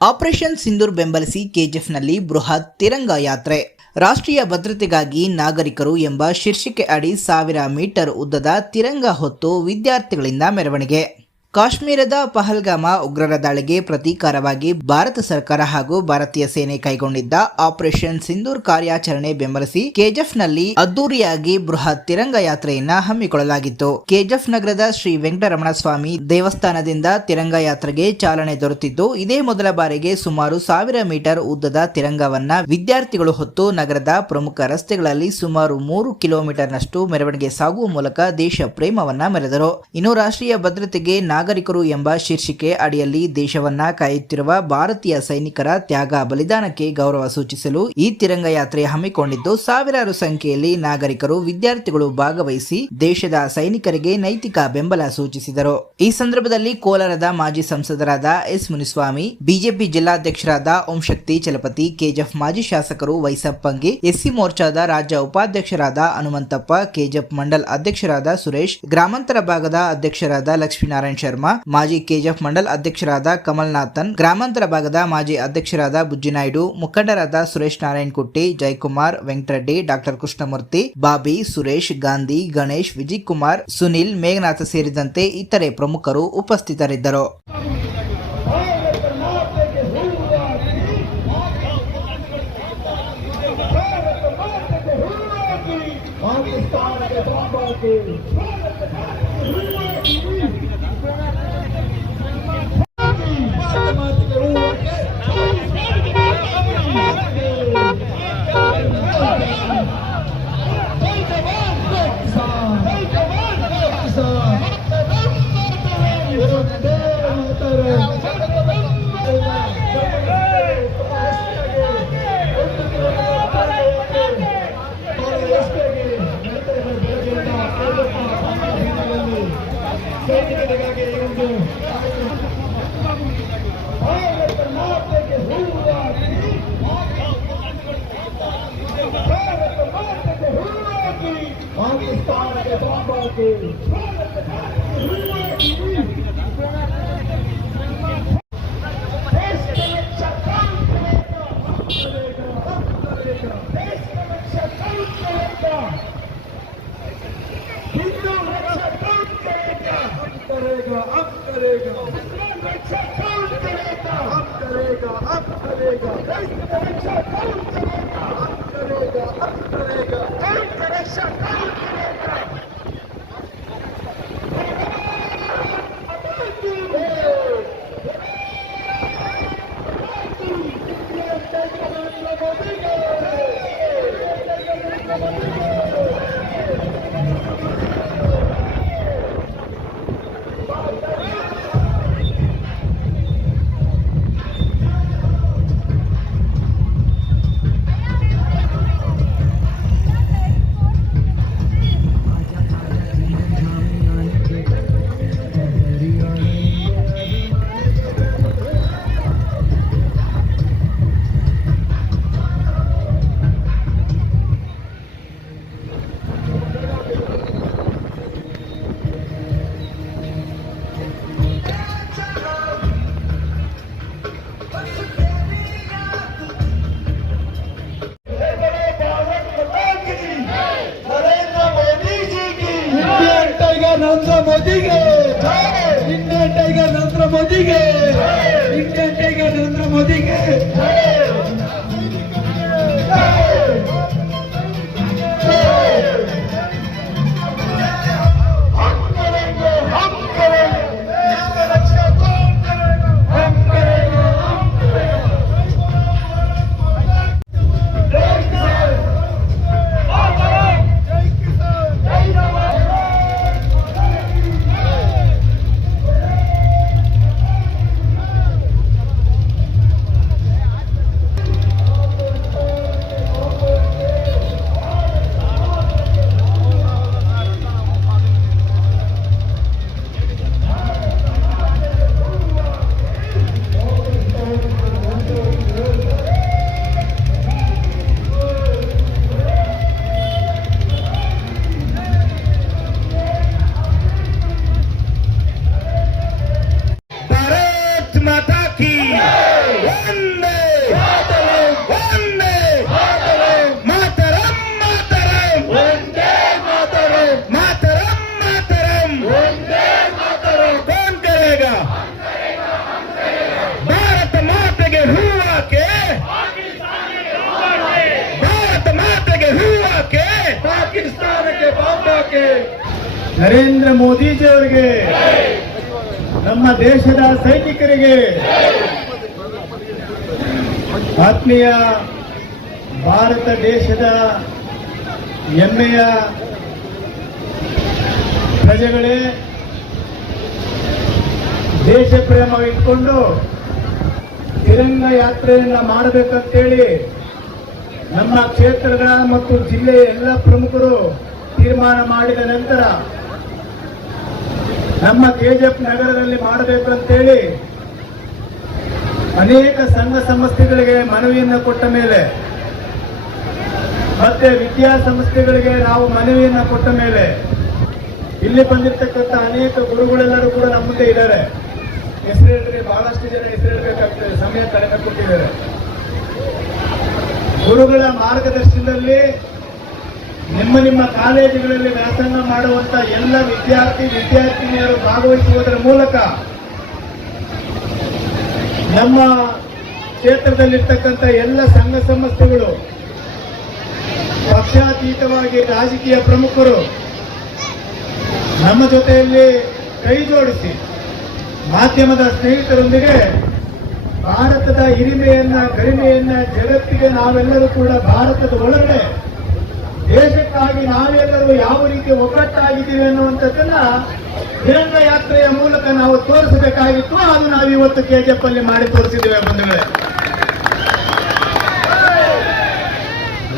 Operation Sindoor ಬೆಂಬಲಿಸಿ ಕೆಜಿಎಫ್ನಲ್ಲಿ ಬೃಹತ್ ತಿರಂಗ ಯಾತ್ರೆ. ರಾಷ್ಟ್ರೀಯ ಭದ್ರತೆಗಾಗಿ ನಾಗರಿಕರು ಎಂಬ ಶೀರ್ಷಿಕೆ ಅಡಿ ಸಾವಿರ ಮೀಟರ್ ಉದ್ದದ ತಿರಂಗ ಹೊತ್ತು ವಿದ್ಯಾರ್ಥಿಗಳಿಂದ ಮೆರವಣಿಗೆ. ಕಾಶ್ಮೀರದ ಪಹಲ್ಗಾಮ ಉಗ್ರರ ದಾಳಿಗೆ ಪ್ರತೀಕಾರವಾಗಿ ಭಾರತ ಸರ್ಕಾರ ಹಾಗೂ ಭಾರತೀಯ ಸೇನೆ ಕೈಗೊಂಡಿದ್ದ ಆಪರೇಷನ್ ಸಿಂಧೂರ್ ಕಾರ್ಯಾಚರಣೆ ಬೆಂಬಲಿಸಿ ಕೆಜಿಎಫ್ನಲ್ಲಿ ಅದ್ದೂರಿಯಾಗಿ ಬೃಹತ್ ತಿರಂಗ ಯಾತ್ರೆಯನ್ನ ಹಮ್ಮಿಕೊಳ್ಳಲಾಗಿತ್ತು. ಕೆಜೆಫ್ ನಗರದ ಶ್ರೀ ವೆಂಕಟರಮಣ ಸ್ವಾಮಿ ದೇವಸ್ಥಾನದಿಂದ ತಿರಂಗ ಯಾತ್ರೆಗೆ ಚಾಲನೆ ದೊರೆತಿದ್ದು, ಇದೇ ಮೊದಲ ಬಾರಿಗೆ ಸುಮಾರು ಸಾವಿರ ಮೀಟರ್ ಉದ್ದದ ತಿರಂಗವನ್ನ ವಿದ್ಯಾರ್ಥಿಗಳು ಹೊತ್ತು ನಗರದ ಪ್ರಮುಖ ರಸ್ತೆಗಳಲ್ಲಿ ಸುಮಾರು ಮೂರು ಕಿಲೋಮೀಟರ್ನಷ್ಟು ಮೆರವಣಿಗೆ ಸಾಗುವ ಮೂಲಕ ದೇಶ ಪ್ರೇಮವನ್ನ ಮೆರೆದರು. ಇನ್ನು ರಾಷ್ಟ್ರೀಯ ಭದ್ರತೆಗೆ ನಾಗರಿಕರು ಎಂಬ ಶೀರ್ಷಿಕೆ ಅಡಿಯಲ್ಲಿ ದೇಶವನ್ನ ಕಾಯುತ್ತಿರುವ ಭಾರತೀಯ ಸೈನಿಕರ ತ್ಯಾಗ ಬಲಿದಾನಕ್ಕೆ ಗೌರವ ಸೂಚಿಸಲು ಈ ತಿರಂಗ ಯಾತ್ರೆ ಹಮ್ಮಿಕೊಂಡಿದ್ದು, ಸಾವಿರಾರು ಸಂಖ್ಯೆಯಲ್ಲಿ ನಾಗರಿಕರು ವಿದ್ಯಾರ್ಥಿಗಳು ಭಾಗವಹಿಸಿ ದೇಶದ ಸೈನಿಕರಿಗೆ ನೈತಿಕ ಬೆಂಬಲ ಸೂಚಿಸಿದರು. ಈ ಸಂದರ್ಭದಲ್ಲಿ ಕೋಲಾರದ ಮಾಜಿ ಸಂಸದರಾದ ಎಸ್ ಮುನಿಸ್ವಾಮಿ, ಬಿಜೆಪಿ ಜಿಲ್ಲಾಧ್ಯಕ್ಷರಾದ ಓಂಶಕ್ತಿ ಚಲಪತಿ ಕೆಜೆಫ್ ಮಾಜಿ ಶಾಸಕರು ವೈಸಪ್ಪಂಗಿ ಎಸ್ಸಿ ಮೋರ್ಚಾದ ರಾಜ್ಯ ಉಪಾಧ್ಯಕ್ಷರಾದ ಹನುಮಂತಪ್ಪ ಕೆಜೆಫ್ ಮಂಡಲ್ ಅಧ್ಯಕ್ಷರಾದ ಸುರೇಶ್, ಗ್ರಾಮಾಂತರ ಭಾಗದ ಅಧ್ಯಕ್ಷರಾದ ಲಕ್ಷ್ಮೀನಾರಾಯಣ್ ಶರ್ಮಾ ಮಾಜಿ ಕೆಜಿಎಫ್ ಮಂಡಲ್ ಅಧ್ಯಕ್ಷರಾದ ಕಮಲ್ನಾಥನ್, ಗ್ರಾಮಾಂತರ ಭಾಗದ ಮಾಜಿ ಅಧ್ಯಕ್ಷರಾದ ಬುಜ್ಜಿನಾಯ್ಡು, ಮುಖಂಡರಾದ ಸುರೇಶ್ ನಾರಾಯಣ್ ಕುಟ್ಟಿ ಜಯಕುಮಾರ್ ವೆಂಕಟರೆಡ್ಡಿ, ಡಾಕ್ಟರ್ ಕೃಷ್ಣಮೂರ್ತಿ, ಬಾಬಿ, ಸುರೇಶ್, ಗಾಂಧಿ, ಗಣೇಶ್ ವಿಜಯ್ ಕುಮಾರ್, ಸುನಿಲ್, ಮೇಘನಾಥ ಸೇರಿದಂತೆ ಇತರೆ ಪ್ರಮುಖರು ಉಪಸ್ಥಿತರಿದ್ದರು. करेगा अब करेगा अब करेगा अब करेगा ನರೇಂದ್ರ ಮೋದಿಗೆ. ಇಂಡಿಯನ್ ಟೈಗರ್ ನರೇಂದ್ರ ಮೋದಿಗೆ. ಇಂಡಿಯನ್ ಟೈಗರ್ ನರೇಂದ್ರ ಮೋದಿಗೆ. ನರೇಂದ್ರ ಮೋದಿಜಿಯವರಿಗೆ, ನಮ್ಮ ದೇಶದ ಸೈನಿಕರಿಗೆ, ಆತ್ಮೀಯ ಭಾರತ ದೇಶದ ಹೆಮ್ಮೆಯ ಪ್ರಜೆಗಳೇ, ದೇಶ ಪ್ರೇಮ ಇಟ್ಕೊಂಡು ತಿರಂಗ ಯಾತ್ರೆಯನ್ನ ಮಾಡಬೇಕಂತೇಳಿ ನಮ್ಮ ಕ್ಷೇತ್ರದ ಮತ್ತು ಜಿಲ್ಲೆಯ ಎಲ್ಲ ಪ್ರಮುಖರು ತೀರ್ಮಾನ ಮಾಡಿದ ನಂತರ ನಮ್ಮ ಕೆಜಿಎಫ್ ನಗರದಲ್ಲಿ ಮಾಡಬೇಕು ಅಂತೇಳಿ ಅನೇಕ ಸಂಘ ಸಂಸ್ಥೆಗಳಿಗೆ ಮನವಿಯನ್ನು ಕೊಟ್ಟ ಮೇಲೆ, ಮತ್ತೆ ವಿದ್ಯಾಸಂಸ್ಥೆಗಳಿಗೆ ನಾವು ಮನವಿಯನ್ನು ಕೊಟ್ಟ ಮೇಲೆ ಇಲ್ಲಿ ಬಂದಿರತಕ್ಕಂಥ ಅನೇಕ ಗುರುಗಳೆಲ್ಲರೂ ಕೂಡ ನಮ್ಮ ಮುಂದೆ ಇದ್ದಾರೆ. ಹೆಸರು ಹೇಳಿದ್ರೆ ಬಹಳಷ್ಟು ಜನ ಹೆಸರು ಹೇಳಬೇಕಾಗ್ತದೆ ಸಮಯ ಕಡಿಮೆ ಕೊಟ್ಟಿದ್ದಾರೆ ಗುರುಗಳ ಮಾರ್ಗದರ್ಶನದಲ್ಲಿ ನಿಮ್ಮ ನಿಮ್ಮ ಕಾಲೇಜುಗಳಲ್ಲಿ ವ್ಯಾಸಂಗ ಮಾಡುವಂತ ಎಲ್ಲ ವಿದ್ಯಾರ್ಥಿ, ವಿದ್ಯಾರ್ಥಿನಿಯರು ಭಾಗವಹಿಸುವುದರ ಮೂಲಕ ನಮ್ಮ ಕ್ಷೇತ್ರದಲ್ಲಿರ್ತಕ್ಕಂಥ ಎಲ್ಲ ಸಂಘ ಸಂಸ್ಥೆಗಳು, ಪಕ್ಷಾತೀತವಾಗಿ ರಾಜಕೀಯ ಪ್ರಮುಖರು ನಮ್ಮ ಜೊತೆಯಲ್ಲಿ ಕೈ ಜೋಡಿಸಿ ಮಾಧ್ಯಮದ ಸ್ನೇಹಿತರೊಂದಿಗೆ ಭಾರತದ ಹಿರಿಮೆಯನ್ನ ಗರಿಮೆಯನ್ನ ಜಗತ್ತಿಗೆ ನಾವೆಲ್ಲರೂ ಕೂಡ ಭಾರತದ ಒಳಗಡೆ ದೇಶಕ್ಕಾಗಿ ನಾವೆಲ್ಲರೂ ಯಾವ ರೀತಿ ಒಗ್ಗಟ್ಟಾಗಿದ್ದೀವಿ ಅನ್ನುವಂಥದ್ದನ್ನ ಬಹಿರಂಗ ಯಾತ್ರೆಯ ಮೂಲಕ ನಾವು ತೋರಿಸಬೇಕಾಗಿತ್ತು. ಅದು ನಾವು ಇವತ್ತು ಕೆಜಿಎಫ್ ಅಲ್ಲಿ ಮಾಡಿ ತೋರಿಸಿದ್ದೇವೆ ಬಂಧುಗಳೇ.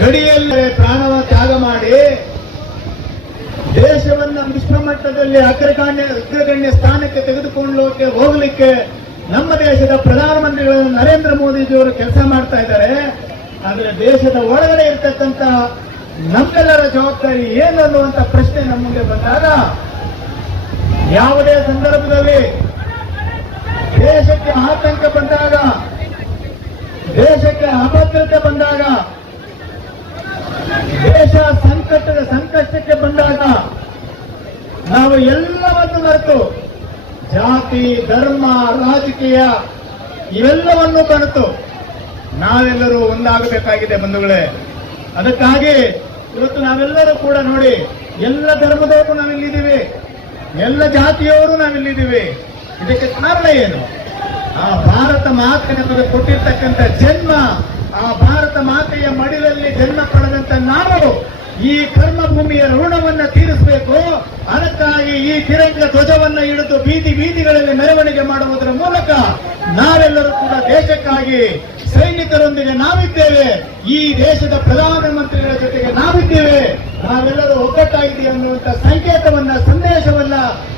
ಗಡಿಯಲ್ಲಿ ಪ್ರಾಣವ ತ್ಯಾಗ ಮಾಡಿ ದೇಶವನ್ನು ವಿಶ್ವಮಟ್ಟದಲ್ಲಿ ಅಗ್ರಗಣ್ಯ ಅಗ್ರಗಣ್ಯ ಸ್ಥಾನಕ್ಕೆ ತೆಗೆದುಕೊಳ್ಳೋಕೆ ಹೋಗಲಿಕ್ಕೆ ನಮ್ಮ ದೇಶದ ಪ್ರಧಾನಮಂತ್ರಿಗಳು ನರೇಂದ್ರ ಮೋದಿಜಿಯವರು ಕೆಲಸ ಮಾಡ್ತಾ ಇದ್ದಾರೆ. ಆದರೆ ದೇಶದ ಒಳಗಡೆ ಇರ್ತಕ್ಕಂಥ ನಮ್ಮೆಲ್ಲರ ಜವಾಬ್ದಾರಿ ಏನು ಅನ್ನುವಂತ ಪ್ರಶ್ನೆ ನಮ್ಮ ಮುಂದೆ ಬಂದಾಗ, ಯಾವುದೇ ಸಂದರ್ಭದಲ್ಲಿ ದೇಶಕ್ಕೆ ಆತಂಕ ಬಂದಾಗ, ದೇಶಕ್ಕೆ ಅಭದ್ರತೆ ಬಂದಾಗ, ದೇಶ ಸಂಕಟದ ಸಂಕಷ್ಟಕ್ಕೆ ಬಂದಾಗ ನಾವು ಎಲ್ಲವನ್ನು ಮರೆತು ಜಾತಿ, ಧರ್ಮ, ರಾಜಕೀಯ ಇವೆಲ್ಲವನ್ನು ಮರೆತು ನಾವೆಲ್ಲರೂ ಒಂದಾಗಬೇಕಾಗಿದೆ ಬಂಧುಗಳೇ. ಅದಕ್ಕಾಗಿ ಇವತ್ತು ನಾವೆಲ್ಲರೂ ಕೂಡ ನೋಡಿ, ಎಲ್ಲ ಧರ್ಮದವರು ನಾವಿಲ್ಲಿದ್ದೀವಿ. ಎಲ್ಲ ಜಾತಿಯವರು ನಾವಿಲ್ಲಿದ್ದೀವಿ. ಇದಕ್ಕೆ ಕಾರಣ ಏನು? ಆ ಭಾರತ ಮಾತೆ ನಮಗೆ ಕೊಟ್ಟಿರ್ತಕ್ಕಂಥ ಜನ್ಮ, ಆ ಭಾರತ ಮಾತೆಯ ಮಡಿಲಲ್ಲಿ ಜನ್ಮ ಪಡೆದಂತ ನಾವು ಈ ಕರ್ಮಭೂಮಿಯ ಋಣವನ್ನು ತೀರಿಸಬೇಕು. ಅದಕ್ಕಾಗಿ ಈ ತಿರಂಗ ಧ್ವಜವನ್ನ ಹಿಡಿದು ಬೀದಿ ಬೀದಿಗಳಲ್ಲಿ ಮೆರವಣಿಗೆ ಮಾಡುವುದರ ಮೂಲಕ ನಾವೆಲ್ಲರೂ ಕೂಡ ದೇಶಕ್ಕಾಗಿ ಸೈನಿಕರೊಂದಿಗೆ ನಾವಿದ್ದೇವೆ. ಈ ದೇಶದ ಪ್ರಧಾನಮಂತ್ರಿಗಳ ಜೊತೆಗೆ ನಾವಿದ್ದೇವೆ. ನಾವೆಲ್ಲರೂ ಒಗ್ಗಟ್ಟಾಗಿದ್ದೀವಿ ಅನ್ನುವಂತ ಸಂಕೇತವನ್ನ, ಸಂದೇಶವನ್ನ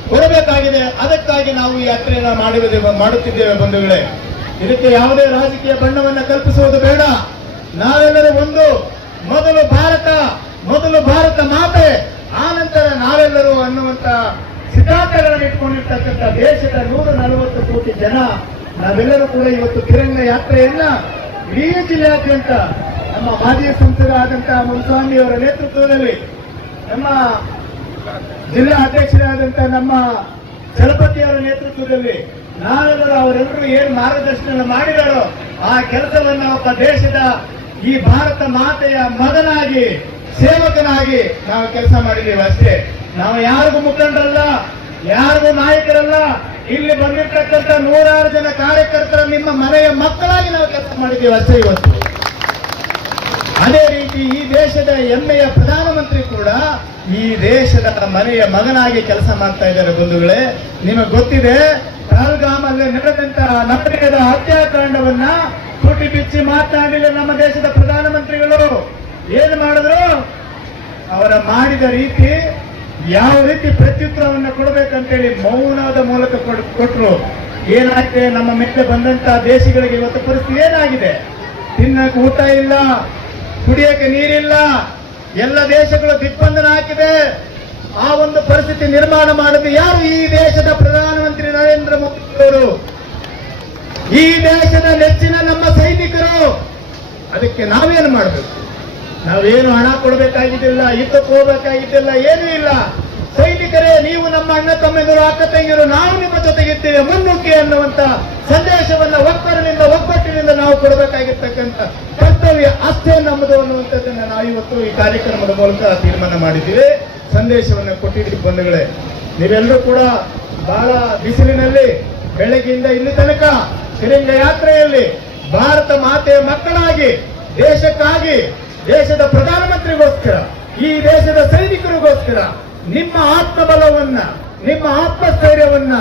ಕೊಡಬೇಕಾಗಿದೆ. ಅದಕ್ಕಾಗಿ ನಾವು ಈ ಯಾತ್ರೆಯನ್ನ ಮಾಡುವುದೇ ಮಾಡುತ್ತಿದ್ದೇವೆ ಬಂಧುಗಳೇ. ಇದಕ್ಕೆ ಯಾವುದೇ ರಾಜಕೀಯ ಬಣ್ಣವನ್ನ ಕಲ್ಪಿಸುವುದು ಬೇಡ. ನಾವೆಲ್ಲರೂ ಒಂದು, ಮೊದಲು ಭಾರತ ಮೊದಲು ಭಾರತ ಮಾತೆ ಆನಂತರ ನಾವೆಲ್ಲರೂ ಅನ್ನುವಂತ ಸಿದ್ಧಾಂತಗಳನ್ನು ಇಟ್ಕೊಂಡಿರ್ತಕ್ಕಂಥ ದೇಶದ ನೂರ ನಲವತ್ತು ಕೋಟಿ ಜನ, ನಾವೆಲ್ಲರೂ ಕೂಡ ಇವತ್ತು ತಿರಂಗ ಯಾತ್ರೆಯನ್ನ ಇಡೀ ಜಿಲ್ಲೆಯಾದ್ಯಂತ, ನಮ್ಮ ಮಾಜಿ ಸಂಸದರಾದಂತಹ ಮುನ್ಸ್ವಾಮಿ ಅವರ ನೇತೃತ್ವದಲ್ಲಿ, ನಮ್ಮ ಜಿಲ್ಲಾ ಅಧ್ಯಕ್ಷರಾದಂತಹ ನಮ್ಮ ಚಲಪತಿ ಅವರ ನೇತೃತ್ವದಲ್ಲಿ ನಾವೆಲ್ಲರೂ ಅವರೆಲ್ಲರೂ ಏನು ಮಾರ್ಗದರ್ಶನ ಮಾಡಿದಾರೋ ಆ ಕೆಲಸವನ್ನು ಒಬ್ಬ ದೇಶದ ಈ ಭಾರತ ಮಾತೆಯ ಮಗನಾಗಿ ಸೇವಕನಾಗಿ ನಾವು ಕೆಲಸ ಮಾಡಿದ್ದೇವೆ ಅಷ್ಟೇ. ನಾವು ಯಾರಿಗೂ ಮುಖಂಡರಲ್ಲ, ಯಾರಿಗೂ ನಾಯಕರಲ್ಲ, ಇಲ್ಲಿ ಬಂದಿರ್ತಕ್ಕಂಥ ನೂರಾರು ಜನ ಕಾರ್ಯಕರ್ತರ ನಿಮ್ಮ ಮನೆಯ ಮಕ್ಕಳಾಗಿ ನಾವು ಕೆಲಸ ಮಾಡಿದ್ದೀವಿ ಅಷ್ಟೇ ಇವತ್ತು. ಅದೇ ರೀತಿ ಈ ದೇಶದ ಹೆಮ್ಮೆಯ ಪ್ರಧಾನಮಂತ್ರಿ ಕೂಡ ಈ ದೇಶದ ಮನೆಯ ಮಗನಾಗಿ ಕೆಲಸ ಮಾಡ್ತಾ ಇದ್ದಾರೆ ಬಂಧುಗಳೇ. ನಿಮಗೆ ಗೊತ್ತಿದೆ, ಪಹಲ್ಗಾಮಲ್ಲಿ ನಡೆದಂತಹ ನಗರದ ಹತ್ಯಾಕಾಂಡವನ್ನ ತುಟಿ ಬಿಚ್ಚಿ ಮಾತನಾಡಿಲ್ಲ ನಮ್ಮ ದೇಶದ ಪ್ರಧಾನಮಂತ್ರಿಗಳು. ಏನು ಮಾಡಿದ್ರು? ಅವರ ಮಾಡಿದ ರೀತಿ ಯಾವ ರೀತಿ ಪ್ರತ್ಯುತ್ತರವನ್ನ ಕೊಡಬೇಕಂತೇಳಿ ಮೌನದ ಮೂಲಕ ಕೊಟ್ಟರು ಏನಾಗಿದೆ ನಮ್ಮ ಮೇಲೆ ಬಂದಂತ ದೇಶಗಳಿಗೆ ಇವತ್ತು ಪರಿಸ್ಥಿತಿ ಏನಾಗಿದೆ? ತಿನ್ನಕ್ಕೆ ಊಟ ಇಲ್ಲ, ಕುಡಿಯಕ್ಕೆ ನೀರಿಲ್ಲ, ಎಲ್ಲ ದೇಶಗಳು ದಿಗ್ಬಂಧನ ಹಾಕಿದೆ. ಆ ಒಂದು ಪರಿಸ್ಥಿತಿ ನಿರ್ಮಾಣ ಮಾಡಿದ್ರು ಯಾರು ಈ ದೇಶದ ಪ್ರಧಾನಮಂತ್ರಿ ನರೇಂದ್ರ ಮೋದಿ ಅವರು ಈ ದೇಶದ ನೆಚ್ಚಿನ ನಮ್ಮ ಸೈನಿಕರು. ಅದಕ್ಕೆ ನಾವೇನು ಮಾಡಬೇಕು? ನಾವೇನು ಹಣ ಕೊಡಬೇಕಾಗಿದ್ದಿಲ್ಲ ಯುದ್ಧಕ್ಕೆ ಹೋಗಬೇಕಾಗಿದ್ದಿಲ್ಲ, ಏನೂ ಇಲ್ಲ. ಸೈನಿಕರೇ, ನೀವು ನಮ್ಮ ಅಣ್ಣ ತಮ್ಮಂದಿರು, ಅಕ್ಕ ತಂಗಿರು ನಾವು ನಿಮ್ಮ ಜೊತೆಗಿದ್ದೇವೆ ಮುನ್ನುಗ್ಗಿ ಅನ್ನುವಂತ ಸಂದೇಶವನ್ನ ಒಕ್ಕರಿನಿಂದ ಒಗ್ಗಟ್ಟಿನಿಂದ ನಾವು ಕೊಡಬೇಕಾಗಿರ್ತಕ್ಕಂಥ ಕರ್ತವ್ಯ ಅಷ್ಟೇ ನಮ್ಮದು ಅನ್ನುವಂಥದ್ದನ್ನ ನಾವು ಇವತ್ತು ಈ ಕಾರ್ಯಕ್ರಮದ ಮೂಲಕ ತೀರ್ಮಾನ ಮಾಡಿದ್ದೀವಿ. ಸಂದೇಶವನ್ನು ಕೊಟ್ಟಿದ್ದೀವಿ ಬಂಧುಗಳೇ. ನೀವೆಲ್ಲರೂ ಕೂಡ ಬಹಳ ಬಿಸಿಲಿನಲ್ಲಿ, ಬೆಳಗ್ಗೆಯಿಂದ ಇಲ್ಲಿ ತನಕ ತಿರಂಗ ಯಾತ್ರೆಯಲ್ಲಿ ಭಾರತ ಮಾತೆಯ ಮಕ್ಕಳಾಗಿ, ದೇಶಕ್ಕಾಗಿ ದೇಶದ ಪ್ರಧಾನಮಂತ್ರಿಗೋಸ್ಕರ, ಈ ದೇಶದ ಸೈನಿಕರಿಗೋಸ್ಕರ ನಿಮ್ಮ ಆತ್ಮಬಲವನ್ನ, ನಿಮ್ಮ ಆತ್ಮಸ್ಥೈರ್ಯವನ್ನ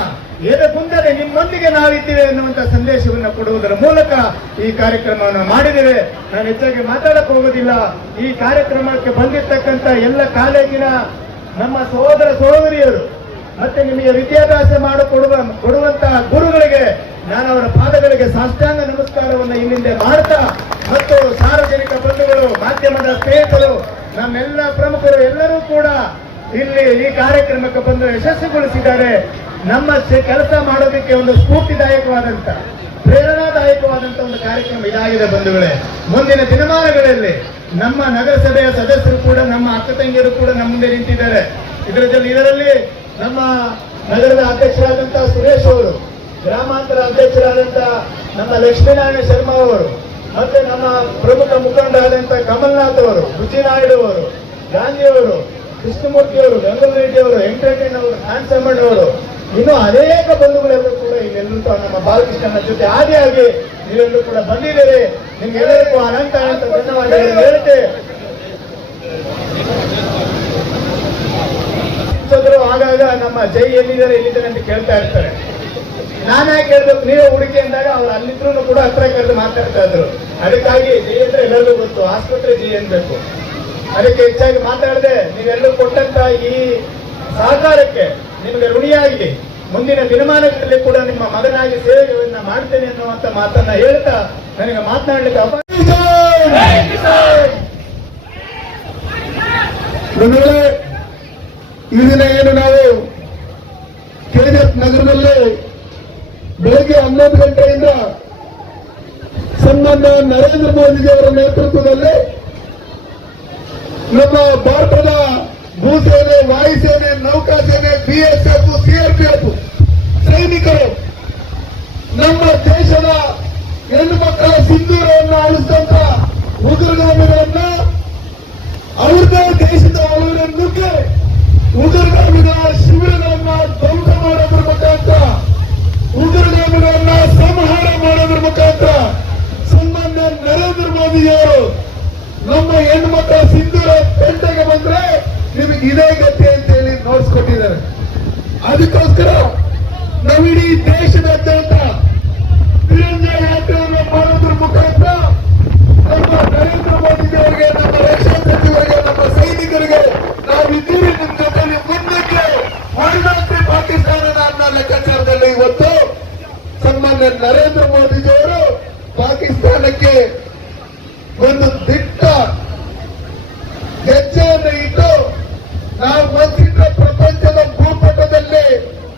ಎದೆಗುಂದದೆ ನಿಮ್ಮೊಂದಿಗೆ ನಾವಿದ್ದೇವೆ ಎನ್ನುವಂತಹ ಸಂದೇಶವನ್ನು ಕೊಡುವುದರ ಮೂಲಕ ಈ ಕಾರ್ಯಕ್ರಮವನ್ನು ಮಾಡಿದ್ದೇವೆ. ನಾನು ಹೆಚ್ಚಾಗಿ ಮಾತಾಡಕ್ಕೆ ಹೋಗೋದಿಲ್ಲ. ಈ ಕಾರ್ಯಕ್ರಮಕ್ಕೆ ಬಂದಿರ್ತಕ್ಕಂಥ ಎಲ್ಲ ಕಾಲೇಜಿನ ನಮ್ಮ ಸಹೋದರ ಸಹೋದರಿಯರು ಮತ್ತೆ ನಿಮಗೆ ವಿದ್ಯಾಭ್ಯಾಸ ಮಾಡಿಕೊಡುವ ಕೊಡುವಂತಹ ಗುರುಗಳಿಗೆ ನಾನು ಅವರ ಪಾದಗಳಿಗೆ ಸಾಷ್ಟಾಂಗ ನಮಸ್ಕಾರವನ್ನು ಇಲ್ಲಿಂದೆ ಮಾಡ್ತಾ ಮತ್ತು ಸಾರ್ವಜನಿಕ ಬಂಧುಗಳು, ಮಾಧ್ಯಮದ ಸ್ನೇಹಿತರು, ನಮ್ಮೆಲ್ಲ ಪ್ರಮುಖರು ಎಲ್ಲರೂ ಕೂಡ ಇಲ್ಲಿ ಈ ಕಾರ್ಯಕ್ರಮಕ್ಕೆ ಬಂದು ಯಶಸ್ವಿಗೊಳಿಸಿದ್ದಾರೆ. ನಮ್ಮ ಕೆಲಸ ಮಾಡೋದಕ್ಕೆ ಒಂದು ಸ್ಫೂರ್ತಿದಾಯಕವಾದಂತ, ಪ್ರೇರಣಾದಾಯಕವಾದಂತ ಒಂದು ಕಾರ್ಯಕ್ರಮ ಇದಾಗಿದೆ ಬಂಧುಗಳೇ. ಮುಂದಿನ ದಿನಮಾನಗಳಲ್ಲಿ ನಮ್ಮ ನಗರಸಭೆಯ ಸದಸ್ಯರು ಕೂಡ, ನಮ್ಮ ಅಕ್ಕ ತಂಗಿಯರು ಕೂಡ ನಮ್ಮ ಮುಂದೆ ನಿಂತಿದ್ದಾರೆ. ಇದರ ಜೊತೆ ಇದರಲ್ಲಿ ನಮ್ಮ ನಗರದ ಅಧ್ಯಕ್ಷರಾದಂತಹ ಸುರೇಶ್ ಅವರು, ಗ್ರಾಮಾಂತರ ಅಧ್ಯಕ್ಷರಾದಂತ ನಮ್ಮ ಲಕ್ಷ್ಮೀನಾರಾಯಣ ಶರ್ಮಾ ಅವರು, ಮತ್ತೆ ನಮ್ಮ ಪ್ರಮುಖ ಮುಖಂಡರಾದಂತ ಕಮಲ್ನಾಥ್ ಅವರು ರುಚಿನಾಯ್ಡು ಅವರು, ಗಾಂಧಿ ಅವರು, ಕೃಷ್ಣಮೂರ್ತಿ ಅವರು, ಗಂಗಲ್ ರೆಡ್ಡಿ ಅವರು ವೆಂಕಟೇಶನ್ ಅವರು ಕಾನ್ಸಮ್ಮಣ್ಣ ಅವರು, ಇನ್ನು ಅನೇಕ ಬಂಧುಗಳೆಲ್ಲರೂ ಕೂಡ ಇಲ್ಲೆಲ್ಲರೂ ಕೂಡ ನಮ್ಮ ಬಾಲಕೃಷ್ಣನ ಜೊತೆ ಆದಿಯಾಗಿ ನೀವೆಲ್ಲರೂ ಕೂಡ ಬಂದಿದ್ದೀರಿ. ನಿಮ್ಗೆಲ್ಲರಿಗೂ ಅನಂತ ಅನಂತ ಧನ್ಯವಾದಗಳನ್ನು ಹೇಳ್ತೆ ಶಿಕ್ಷಕರು ಆಗಾಗ ನಮ್ಮ ಜೈ ಎಲ್ಲಿದ್ದಾರೆ ಎಲ್ಲಿದ್ದಾರೆ ಅಂತ ಕೇಳ್ತಾ ಇರ್ತಾರೆ. ನಾನೇ ಕೇಳ್ಬೇಕು ನೀವೇ ಹುಡುಕಿ ಅಂದಾಗ ಅವ್ರು ಅಲ್ಲಿದ್ರು ಕೂಡ ಹತ್ರ ಕರೆದು ಮಾತಾಡ್ತಾ ಇದ್ರು. ಅದಕ್ಕಾಗಿ ಜೈ ಅಂದ್ರೆ ಎಲ್ಲರಿಗೂ ಗೊತ್ತು. ಆಸ್ಪತ್ರೆ ಜೈ ಅನ್ಬೇಕು. ಅದಕ್ಕೆ ಹೆಚ್ಚಾಗಿ ಮಾತಾಡದೆ ನೀವೆಲ್ಲರೂ ಕೊಟ್ಟಂತ ಈ ಸಹಕಾರಕ್ಕೆ ನಿಮಗೆ ಋಣಿಯಾಗಿ ಮುಂದಿನ ದಿನಮಾನಗಳಲ್ಲಿ ಕೂಡ ನಿಮ್ಮ ಮಗನಾಗಿ ಸೇವೆಗಳನ್ನ ಮಾಡ್ತೇನೆ ಅನ್ನುವಂತ ಮಾತನ್ನ ಹೇಳ್ತಾ ನನಗೆ ಮಾತನಾಡಲಿಕ್ಕೆ ಅವಕಾಶ ಈ ದಿನ ಏನು ನಾವು ಕೆಜಿಎಫ್ ನಗರದಲ್ಲಿ ಬೆಳಗ್ಗೆ ಹನ್ನೊಂದು ಗಂಟೆಯಿಂದ ಸನ್ಮಾನ್ಯ ನರೇಂದ್ರ ಮೋದಿಜಿಯವರ ನೇತೃತ್ವದಲ್ಲಿ ನಮ್ಮ ಭಾರತದ ಭೂಸೇನೆ, ವಾಯುಸೇನೆ, ನೌಕಾಸೇನೆ ಬಿಎಸ್ಎಫ್ ಸಿಆರ್ಪಿಎಫ್ ಸೈನಿಕರು ನಮ್ಮ ದೇಶದ ಹೆಣ್ಣು ಮಕ್ಕಳ ಸಿಂಧೂರವನ್ನು ಅಳಿಸಿದಂತ ಉಗ್ರಗಾಮಿಗಳನ್ನ ಉಗ್ರಗಾಮಿಗಳ ಶಿಬಿರಗಳನ್ನ ಧ್ವಂಸ ಮಾಡೋದ್ರ ಮುಖಾಂತರ ಉಗ್ರಗಾಮಿಗಳನ್ನ ಸಂಹಾರ ಮಾಡೋದ್ರ ಮುಖಾಂತರ ಸನ್ಮಾನ್ಯ ನರೇಂದ್ರ ಮೋದಿಯವರು ನಮ್ಮ ಹೆಣ್ಮಕ್ಳ ಸಿಂಧೂರ ಪೆಂಟೆಗೆ ಬಂದ್ರೆ ನಿಮಗೆ ಇದೇ ಗತಿ ಅಂತೇಳಿ ನೋಡ್ಸ್ಕೊಟ್ಟಿದ್ದಾರೆ. ಅದಕ್ಕೋಸ್ಕರ ನಾವಿಡೀ ದೇಶದಾದ್ಯಂತ ತಿರಂಜ ಯಾತ್ರೆಯನ್ನು ಮಾಡೋದ್ರ ಮುಖಾಂತರ ನಮ್ಮ ನರೇಂದ್ರ ಮೋದಿ ಅವರಿಗೆ ನಮ್ಮ ರಕ್ಷಣಾ ಸಚಿವರಿಗೆ, ನಮ್ಮ ಸೈನಿಕರಿಗೆ ನಾವಿದ್ದೀವಿ ನಿಮ್ಮ ಜೊತೆಲಿ ಮುಂದಕ್ಕೆ ಹೊರದಾಗ್ತಿ ಪಾಕಿಸ್ತಾನದ ಅನ್ನೋ ಲೆಕ್ಕಾಚಾರದಲ್ಲಿ ಇವತ್ತು ಸನ್ಮಾನ್ಯ ನರೇಂದ್ರ ಮೋದಿಜಿಯವರು ಪಾಕಿಸ್ತಾನಕ್ಕೆ ಒಂದು ದಿಟ್ಟ ಹೆಜ್ಜೆಯನ್ನು ಇಟ್ಟು ನಾವು ಮನ್ಸಿಟ್ಟ ಪ್ರಪಂಚದ ಭೂಪಟದಲ್ಲಿ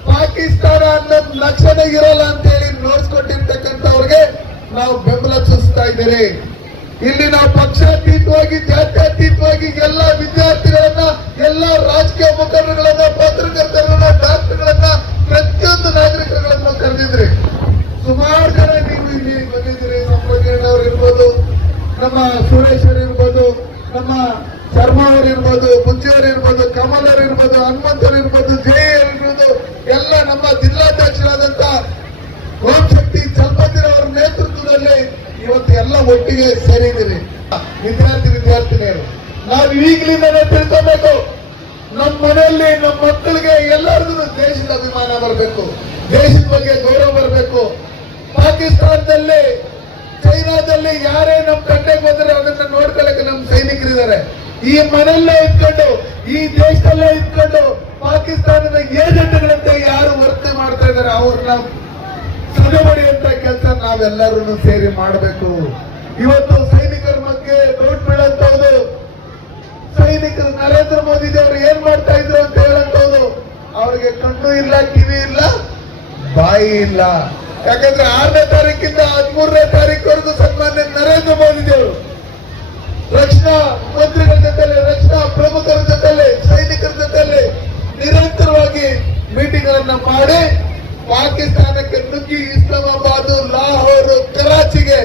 ಪಾಕಿಸ್ತಾನ ಅನ್ನೋದು ಲಕ್ಷಣ ಇರಲ್ಲ ಅಂತ ಹೇಳಿ ನೋಡ್ಸ್ಕೊಟ್ಟಿರ್ತಕ್ಕಂಥವ್ರಿಗೆ ನಾವು ಬೆಂಬಲ ಸೂಚಿಸ್ತಾ ಇದ್ದೀರಿ ಇಲ್ಲಿ ನಾವು ಪಕ್ಷಾತೀತವಾಗಿ, ಜಾತ್ಯತೀತವಾಗಿ ಎಲ್ಲ ವಿದ್ಯಾರ್ಥಿಗಳನ್ನ, ಎಲ್ಲ ರಾಜಕೀಯ ಮುಖಂಡರುಗಳನ್ನ ಪತ್ರಕರ್ತರನ್ನ, ಡಾಕ್ಟರ್ಗಳನ್ನ, ಪ್ರತಿಯೊಂದು ನಾಗರಿಕರುಗಳನ್ನ ಕರೆದಿದ್ರಿ. ಸುಮಾರು ಜನ ನೀವು ಇಲ್ಲಿ ಬಂದಿದ್ದೀರಿ. ಅವ್ರು ಇರ್ಬೋದು, ನಮ್ಮ ಸುರೇಶ್ ಅವರು ಇರ್ಬೋದು, ನಮ್ಮ ಶರ್ಮಾ ಅವರು ಇರ್ಬೋದು ಬುಜ್ಜಿಯವರು ಇರ್ಬೋದು, ಕಮಲ್ ಅವರು ಇರ್ಬೋದು, ಹನುಮಂತ್ ಅವರು ಇರ್ಬೋದು ಜಯ ಇರ್ಬೋದು, ಎಲ್ಲ ನಮ್ಮ ಜಿಲ್ಲಾಧ್ಯಕ್ಷರಾದಂತ ಓಂ ಶಕ್ತಿ ಚಲ್ಪತಿರವರ ನೇತೃತ್ವದಲ್ಲಿ ಇವತ್ತು ಎಲ್ಲ ಒಟ್ಟಿಗೆ ಸೇರಿದ್ದೀರಿ. ವಿದ್ಯಾರ್ಥಿ, ವಿದ್ಯಾರ್ಥಿನಿಯರು, ನಾವು ಈಗಲಿಂದಲೇ ತಿಳ್ಕೊಬೇಕು. ನಮ್ಮ ಮನೆಯಲ್ಲಿ ನಮ್ಮ ಮಕ್ಕಳಿಗೆ ಎಲ್ಲರಿಗೂ ದೇಶದ ಅಭಿಮಾನ ಬರಬೇಕು. ದೇಶದ ಬಗ್ಗೆ ಗೌರವ ಬರಬೇಕು. ಪಾಕಿಸ್ತಾನದಲ್ಲಿ, ಚೈನಾದಲ್ಲಿ ಯಾರೇ ನಮ್ಮ ಕಟ್ಟೆಗೆ ಬಂದರೆ ಅದನ್ನ ನೋಡ್ಕೊಳ್ಳಕ್ಕೆ ನಮ್ಮ ಸೈನಿಕರಿದ್ದಾರೆ. ಈ ಮನೆಯಲ್ಲೇ ಇದ್ಕೊಂಡು, ಈ ದೇಶದಲ್ಲೇ ಇದ್ಕೊಂಡು ಪಾಕಿಸ್ತಾನದ ಏಜೆಂಟ್ಗಳಂತೆ ಯಾರು ವರ್ತನೆ ಮಾಡ್ತಾ ಇದ್ದಾರೆ, ಅವ್ರನ್ನ ಅಂತ ಕೆಲಸ ನಾವೆಲ್ಲರೂ ಸೇರಿ ಮಾಡಬೇಕು. ಇವತ್ತು ಸೈನಿಕರ ಬಗ್ಗೆ ನೋಟ್ ಬೀಳಂತವ್ದು. ಸೈನಿಕರು ನರೇಂದ್ರ ಮೋದಿ ಅವರು ಏನ್ ಮಾಡ್ತಾ ಇದ್ರು ಅಂತ ಹೇಳಂತವ್ದು. ಅವ್ರಿಗೆ ಕಣ್ಣು ಇಲ್ಲ, ಕಿವಿ ಇಲ್ಲ, ಬಾಯಿ ಇಲ್ಲ. ಯಾಕಂದ್ರೆ ಆರನೇ ತಾರೀಕಿಂದ ಹದಿಮೂರನೇ ತಾರೀಕು ಸನ್ಮಾನ್ಯ ನರೇಂದ್ರ ಮೋದಿ ಅವರು ರಕ್ಷಣಾ ಮಂತ್ರಿಗಳ ಜೊತೆಲೆ, ರಕ್ಷಣಾ ಪ್ರಮುಖರ ಜೊತೆ ಸೈನಿಕರ ಜೊತೆಲೆ ನಿರಂತರವಾಗಿ ಮೀಟಿಂಗ್ ಮಾಡಿ ಪಾಕಿಸ್ತಾನಕ್ಕೆ ನುಗ್ಗಿ ಇಸ್ಲಾಮಾಬಾದ್ ಲಾಹೋರ್ ಕರಾಚಿಗೆ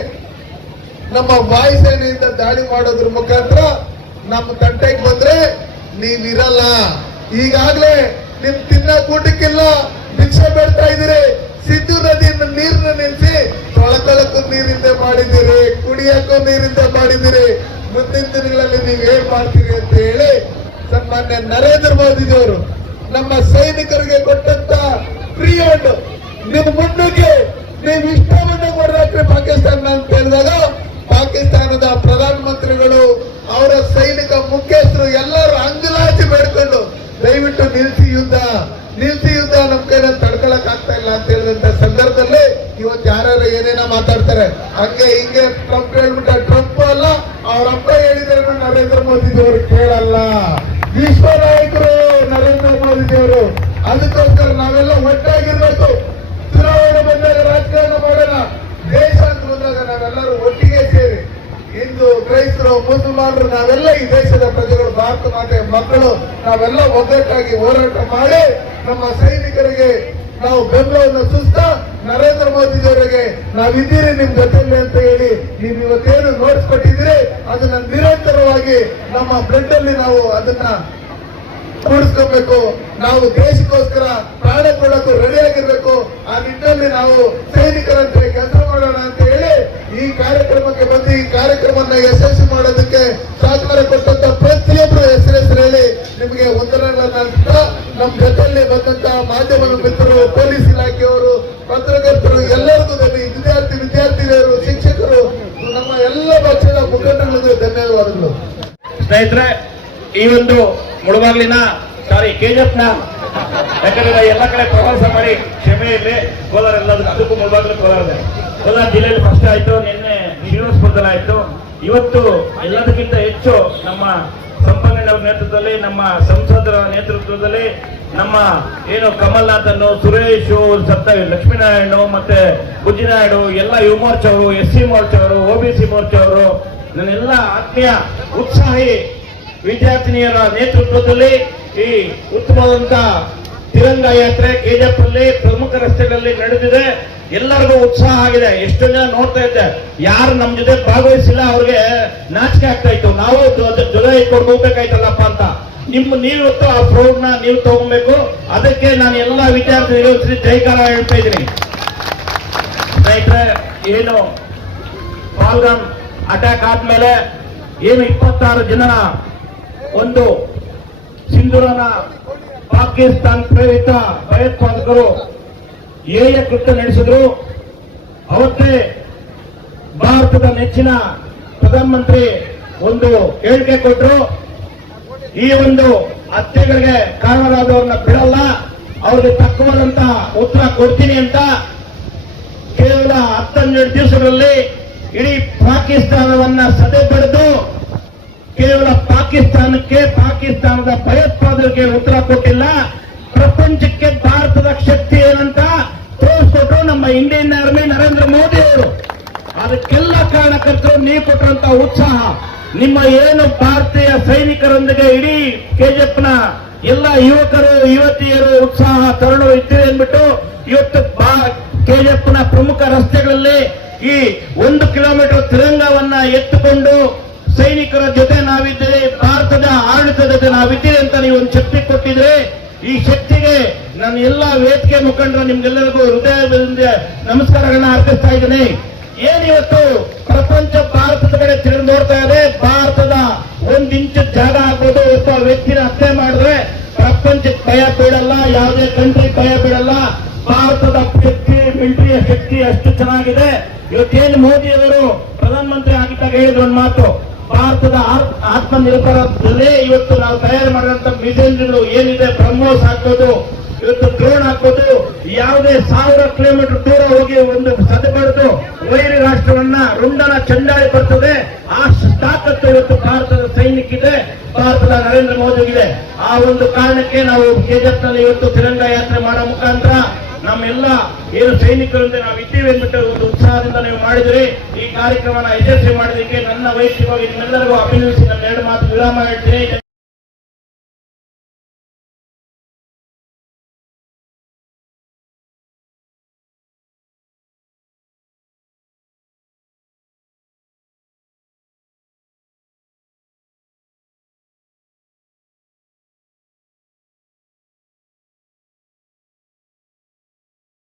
ನಮ್ಮ ವಾಯುಸೇನೆಯಿಂದ ದಾಳಿ ಮಾಡೋದ್ರ ಮುಖಾಂತರ ನಮ್ಮ ತಂಟೆಗೆ ಬಂದ್ರೆ ನೀವಿರಲ್ಲ. ಈಗಾಗ್ಲೇ ನಿಮ್ ತಿನ್ನ ಕೂಟಕ್ಕಿಲ್ಲ ಭಿಕ್ಷೆ ಬೇಡ್ತಾ ಇದ್ದೀರಿ. ಸಿದ್ದು ನದಿಯಿಂದ ನೀರನ್ನ ನಿಲ್ಸಿ ತೊಳಕಳಕ್ಕೂ ನೀರಿಂದ ಮಾಡಿದ್ದೀರಿ, ಕುಡಿಯಕ್ಕೂ ನೀರಿಂದ ಮಾಡಿದ್ದೀರಿ. ಮುಂದಿನ ದಿನಗಳಲ್ಲಿ ನೀವು ಏನ್ ಮಾಡ್ತೀರಿ ಅಂತ ಹೇಳಿ ಸನ್ಮಾನ್ಯ ನರೇಂದ್ರ ಮೋದಿಜಿಯವರು ನಮ್ಮ ಸೈನಿಕರಿಗೆ ಕೊಟ್ಟಂತ ಪ್ರಿಯಾಂಡ್ ನಿಮ್ಮ ಮುಂದಕ್ಕೆ ನೀವು ಇಷ್ಟ ಬಂದಾಗ ಹೊರದಾಕ್ರಿ ಪಾಕಿಸ್ತಾನ ಅಂತ ಹೇಳಿದಾಗ, ಪಾಕಿಸ್ತಾನದ ಪ್ರಧಾನಮಂತ್ರಿಗಳು, ಅವರ ಸೈನಿಕ ಮುಖ್ಯಸ್ಥರು ಎಲ್ಲರೂ ಅಂಗಲಾಚಿ ಬೇಡ್ಕೊಂಡು ದಯವಿಟ್ಟು ನಿಲ್ಸಿ ಯುದ್ಧ ನಿಲ್ಸಿ ಯುದ್ಧ ನಮ್ ಕೈನ ತಡ್ಕೊಳಕ್ ಆಗ್ತಾ ಇಲ್ಲ ಅಂತ ಹೇಳಿದಂತ ಸಂದರ್ಭದಲ್ಲಿ ಇವತ್ತು ಯಾರು ಏನೇನ ಮಾತಾಡ್ತಾರೆ, ಹಂಗೆ ಹಿಂಗೆ ಟ್ರಂಪ್ ಹೇಳ್ಬಿಟ್ಟ ಟ್ರಂಪ್ ಅಲ್ಲ, ಅವ್ರ ಅಪ್ಪ ಹೇಳಿದ್ರು ನರೇಂದ್ರ ಮೋದಿ ಅವರು ಕೇಳಲ್ಲ. ವಿಶ್ವ ನಾಯಕರು ನರೇಂದ್ರ ಮೋದಿ ಅವರು ಅದಕ್ಕೋಸ್ಕರ ನಾವೆಲ್ಲ ಒಟ್ಟಾಗಿರ್ಬೇಕು. ಚುನಾವಣೆ ಬಂದಾಗ ರಾಜಕಾರಣ ಮಾಡೋಣ. ದೇಶ ಅಂತ ಬಂದಾಗ ನಾವೆಲ್ಲರೂ ಒಟ್ಟಿಗೆ ಸೇರಿ. ಇಂದು ಕ್ರೈಸ್ತರು, ಮುಸಲ್ಮಾನರು, ನಾವೆಲ್ಲ ಈ ದೇಶದ ಪ್ರಜೆಗಳು, ಭಾರತ ಮಾತೆಯ ಮಕ್ಕಳು, ನಾವೆಲ್ಲ ಒಗ್ಗಟ್ಟಾಗಿ ಹೋರಾಟ ಮಾಡಿ ನಮ್ಮ ಸೈನಿಕರಿಗೆ ನಾವು ಬೆಂಬಲವನ್ನು ಸುಸ್ತ ನರೇಂದ್ರ ಮೋದಿಜಿಯವರಿಗೆ ನಾವಿದ್ದೀರಿ ನಿಮ್ ಜೊತೆಯಲ್ಲಿ ಅಂತ ಹೇಳಿ ನೀವು ಇವತ್ತೇನು ನೋಟ್ಸ್ ಕೊಟ್ಟಿದ್ದೀರಿ, ಅದನ್ನ ನಿರಂತರವಾಗಿ ನಮ್ಮ ಬ್ಲಡ್ ಅಲ್ಲಿ ನಾವು ಅದನ್ನ ಕೂಡಿಸ್ಕೋಬೇಕು ನಾವು ದೇಶಕ್ಕೋಸ್ಕರ ಪ್ರಾಣ ಕೊಡಕ್ಕೆ ರೆಡಿ ಆಗಿರ್ಬೇಕು. ಆ ನಿಟ್ಟಿನಲ್ಲಿ ನಾವು ಸೈನಿಕರಂತೆ ಕೆಲಸ ಮಾಡೋಣ ಅಂತ ಹೇಳಿ ಈ ಕಾರ್ಯಕ್ರಮಕ್ಕೆ ಬಂದು ಈ ಕಾರ್ಯಕ್ರಮನ ಯಶಸ್ವಿ ಮಾಡೋದಕ್ಕೆ ಸಹಕಾರ ಕೊಟ್ಟಂತ ಪ್ರತಿಯೊಬ್ಬರು ಹೆಸರು ಹೇಳಿ ನಿಮಗೆ ವಂದನೆಗಳನ್ನ ನಮ್ಮ ಜೊತೆಯಲ್ಲಿ ಬಂದಂತ ಮಾಧ್ಯಮ ಮಿತ್ರರು, ಪೊಲೀಸ್ ಇಲಾಖೆಯವರು, ಪತ್ರಕರ್ತರು, ಎಲ್ಲರಿಗೂ ವಿದ್ಯಾರ್ಥಿ, ವಿದ್ಯಾರ್ಥಿನಿಯರು, ಶಿಕ್ಷಕರು, ನಮ್ಮ ಎಲ್ಲ ಪಕ್ಷದ ಮುಖಂಡಗಳಿಗೂ ಧನ್ಯವಾದಗಳು. ಸ್ನೇಹಿತರೆ, ಈ ಒಂದು ಮುಳುಬಾಗ್ಲಿನ ಸಾರಿ ಕೆಜಿಎಫ್ನ ಯಾಕಂದ್ರೆ ನಾವು ಎಲ್ಲ ಕಡೆ ಪ್ರವಾಸ ಮಾಡಿ ಕ್ಷಮೆ ಇರಲಿ. ಕೋಲಾರ ಎಲ್ಲದಕ್ಕೂ ಅದಕ್ಕೂ ಮುಳುಬಾಗ್ಲು ಕೋಲಾರ ಕೋಲಾರ ಜಿಲ್ಲೆಯಲ್ಲಿ ಫಸ್ಟ್ ಆಯ್ತು, ನಿನ್ನೆ ಶ್ರೀನಿವಾಸಪುರದಲ್ಲಿ ಆಯ್ತು. ಇವತ್ತು ಎಲ್ಲದಕ್ಕಿಂತ ಹೆಚ್ಚು ನಮ್ಮ ಸಂಪನ್ನ ನೇತೃತ್ವದಲ್ಲಿ, ನಮ್ಮ ಸಂಸದರ ನೇತೃತ್ವದಲ್ಲಿ ನಮ್ಮ ಏನು ಕಮಲ್ನಾಥನ್ನು, ಸುರೇಶ್ ಸತ್ತ ಲಕ್ಷ್ಮೀನಾರಾಯಣ ಮತ್ತೆ ಬುಜ್ಜಿನಾಯ್ಡು ಎಲ್ಲ ಯುವ ಮೋರ್ಚಾ ಅವರು, ಎಸ್ ಸಿ ಮೋರ್ಚಾ ಅವರು ಒ ಬಿ ಸಿ ಮೋರ್ಚಾ ಅವರು, ನನ್ನೆಲ್ಲ ಆತ್ಮೀಯ ಉತ್ಸಾಹಿ ವಿದ್ಯಾರ್ಥಿನಿಯರ ನೇತೃತ್ವದಲ್ಲಿ ಈ ಉತ್ತಮವಾದಂತಹ ತಿರಂಗ ಯಾತ್ರೆ ಕೆಜಿಎಫ್ ಅಲ್ಲಿ ಪ್ರಮುಖ ರಸ್ತೆಗಳಲ್ಲಿ ನಡೆದಿದೆ. ಎಲ್ಲರಿಗೂ ಉತ್ಸಾಹ ಆಗಿದೆ. ಎಷ್ಟು ಜನ ನೋಡ್ತಾ ಇದ್ದೆ. ಯಾರು ನಮ್ಮ ಜೊತೆ ಭಾಗವಹಿಸಿಲ್ಲ, ಅವ್ರಿಗೆ ನಾಚಿಕೆ ಆಗ್ತಾ ಇತ್ತು. ನಾವು ಜೊತೆ ಇಟ್ಕೊಂಡು ಹೋಗ್ಬೇಕಾಯ್ತಲ್ಲಪ್ಪ ಅಂತ. ನಿಮ್ಮ, ನೀವು ಆ ಪ್ರೌಡ್ನ ನೀವು ತಗೊಬೇಕು. ಅದಕ್ಕೆ ನಾನು ಎಲ್ಲ ವಿದ್ಯಾರ್ಥಿಗಳು ಶ್ರೀ ಜೈಕಾರ ಹೇಳ್ತಾ ಇದ್ದೀನಿ. ಸ್ನೇಹಿತರೆ, ಏನು ಪಾಲ್ಗಾಮ್ ಅಟ್ಯಾಕ್ ಆದ್ಮೇಲೆ ಏನು ಇಪ್ಪತ್ತಾರು ಜನರ ಒಂದು ಸಿಂಧೂರನ ಪಾಕಿಸ್ತಾನ ಪ್ರೇರಿತ ಭಯೋತ್ಪಾದಕರು ಏಯ ಕೃತ್ಯ ನಡೆಸಿದ್ರು. ಅವತ್ತೇ ಭಾರತದ ನೆಚ್ಚಿನ ಪ್ರಧಾನಮಂತ್ರಿ ಒಂದು ಹೇಳಿಕೆ ಕೊಟ್ಟರು ಈ ಒಂದು ಹತ್ಯೆಗಳಿಗೆ ಕಾರಣರಾದವ್ರನ್ನ ಬಿಡಲ್ಲ. ಅವ್ರಿಗೆ ತಕ್ಕವಾದಂತಹ ಉತ್ತರ ಕೊಡ್ತೀನಿ ಅಂತ ಕೇವಲ ಹತ್ತನ್ನೆರಡು ದಿವಸಗಳಲ್ಲಿ ಇಡೀ ಪಾಕಿಸ್ತಾನವನ್ನ ಸದೆ ಪಾಕಿಸ್ತಾನಕ್ಕೆ ಪಾಕಿಸ್ತಾನದ ಭಯೋತ್ಪಾದಕರಿಗೆ ಉತ್ತರ ಕೊಟ್ಟಿಲ್ಲ. ಪ್ರಪಂಚಕ್ಕೆ ಭಾರತದ ಶಕ್ತಿ ಏನಂತ ತೋರಿಸ್ಕೊಟ್ರು ನಮ್ಮ ಇಂಡಿಯನ್ ಆರ್ಮಿ ನರೇಂದ್ರ ಮೋದಿ ಅವರು. ಅದಕ್ಕೆಲ್ಲ ಕಾರಣಕರ್ತರು ನೀವು ಕೊಟ್ಟಂತ ಉತ್ಸಾಹ. ನಿಮ್ಮ ಏನು ಭಾರತೀಯ ಸೈನಿಕರೊಂದಿಗೆ ಇಡೀ ಕೆಜಿಎಫ್ನ ಎಲ್ಲ ಯುವಕರು, ಯುವತಿಯರು ಉತ್ಸಾಹ ತರಲು ಇದ್ದೀರಿ ಅಂದ್ಬಿಟ್ಟು ಇವತ್ತು ಕೆಜಿಎಫ್ನ ಪ್ರಮುಖ ರಸ್ತೆಗಳಲ್ಲಿ ಈ ಒಂದು ಕಿಲೋಮೀಟರ್ ತಿರಂಗವನ್ನ ಎತ್ತುಕೊಂಡು ಸೈನಿಕರ ಜೊತೆ ನಾವಿದ್ದೇವೆ, ಭಾರತದ ಆಡಳಿತದ ಜೊತೆ ನಾವಿದ್ದೇವೆ ಅಂತ ನೀವು ಒಂದು ಶಕ್ತಿ ಕೊಟ್ಟಿದ್ರೆ, ಈ ಶಕ್ತಿಗೆ ನನ್ನ ಎಲ್ಲ ವೇದಿಕೆ ಮುಖಂಡರು, ನಿಮ್ಗೆಲ್ಲರಿಗೂ ಹೃದಯದಿಂದ ನಮಸ್ಕಾರಗಳನ್ನ ಅರ್ಪಿಸ್ತಾ ಇದ್ದೀನಿ. ಏನಿವತ್ತು ಪ್ರಪಂಚ ಭಾರತದ ಕಡೆ ತಿರುಗಿ ನೋಡ್ತಾ ಇದೆ, ಭಾರತದ ಒಂದ್ ಇಂಚು ಜಾಗ ಹಾಕೋದು ಒಬ್ಬ ವ್ಯಕ್ತಿನ ಹತ್ಯೆ ಮಾಡಿದ್ರೆ ಪ್ರಪಂಚಕ್ಕೆ ಭಯ ಬೀಳಲ್ಲ, ಯಾವುದೇ ಕಂಟ್ರಿ ಭಯ ಬೀಳಲ್ಲ. ಭಾರತದ ಶಕ್ತಿ ಮಿಲಿಟರಿಯ ಶಕ್ತಿ ಅಷ್ಟು ಚೆನ್ನಾಗಿದೆ. ಇವತ್ತೇನು ಮೋದಿ ಅವರು ಪ್ರಧಾನಮಂತ್ರಿ ಆಗಿದ್ದಾಗ ಹೇಳಿದ್ರು ಒಂದು ಮಾತು ಭಾರತದ ಆತ್ಮ ಆತ್ಮನಿರ್ಭರದಲ್ಲಿ ಇವತ್ತು ನಾವು ತಯಾರು ಮಾಡಿದಂತ ಮಿಸೈಲ್ಗಳು ಏನಿದೆ, ಬ್ರಹ್ಮೋಸ್ ಹಾಕೋದು, ಇವತ್ತು ಡ್ರೋನ್ ಹಾಕೋದು, ಯಾವುದೇ ಸಾವಿರ ಕಿಲೋಮೀಟರ್ ದೂರ ಹೋಗಿ ಒಂದು ಸದ್ದು ಪಡೆದು ವೈರಿ ರಾಷ್ಟ್ರವನ್ನ ರುಂಡನ ಚಂಡಾಳಿ ಬರ್ತದೆ ಆ ತಾಕತ್ತು ಇವತ್ತು ಭಾರತದ ಸೈನಿಕ್ಕಿದೆ ಭಾರತದ ನರೇಂದ್ರ ಮೋದಿಗಿದೆ. ಆ ಒಂದು ಕಾರಣಕ್ಕೆ ನಾವು ಕೆಜಿಎಫ್ನಲ್ಲಿ ಇವತ್ತು ತಿರಂಗ ಯಾತ್ರೆ ಮಾಡೋ ಮುಖಾಂತರ ನಮ್ಮೆಲ್ಲ ಏನು ಸೈನಿಕರಂತೆ ನಾವು ಇದ್ದೀವಿ ಅಂದ್ಬಿಟ್ಟು ಒಂದು ಉತ್ಸಾಹದಿಂದ ನೀವು ಮಾಡಿದ್ರಿ ಈ ಕಾರ್ಯಕ್ರಮನ ಯಶಸ್ವಿ ಮಾಡೋದಕ್ಕೆ ನನ್ನ ವೈಯಕ್ತಿಕವಾಗಿ ನಿಮ್ಮೆಲ್ಲರಿಗೂ ಅಭಿನಂದಿಸಿ. ನನ್ನ ಎರಡು ಮಾತು ವಿರಾಮ ಹೇಳ್ತೀನಿ.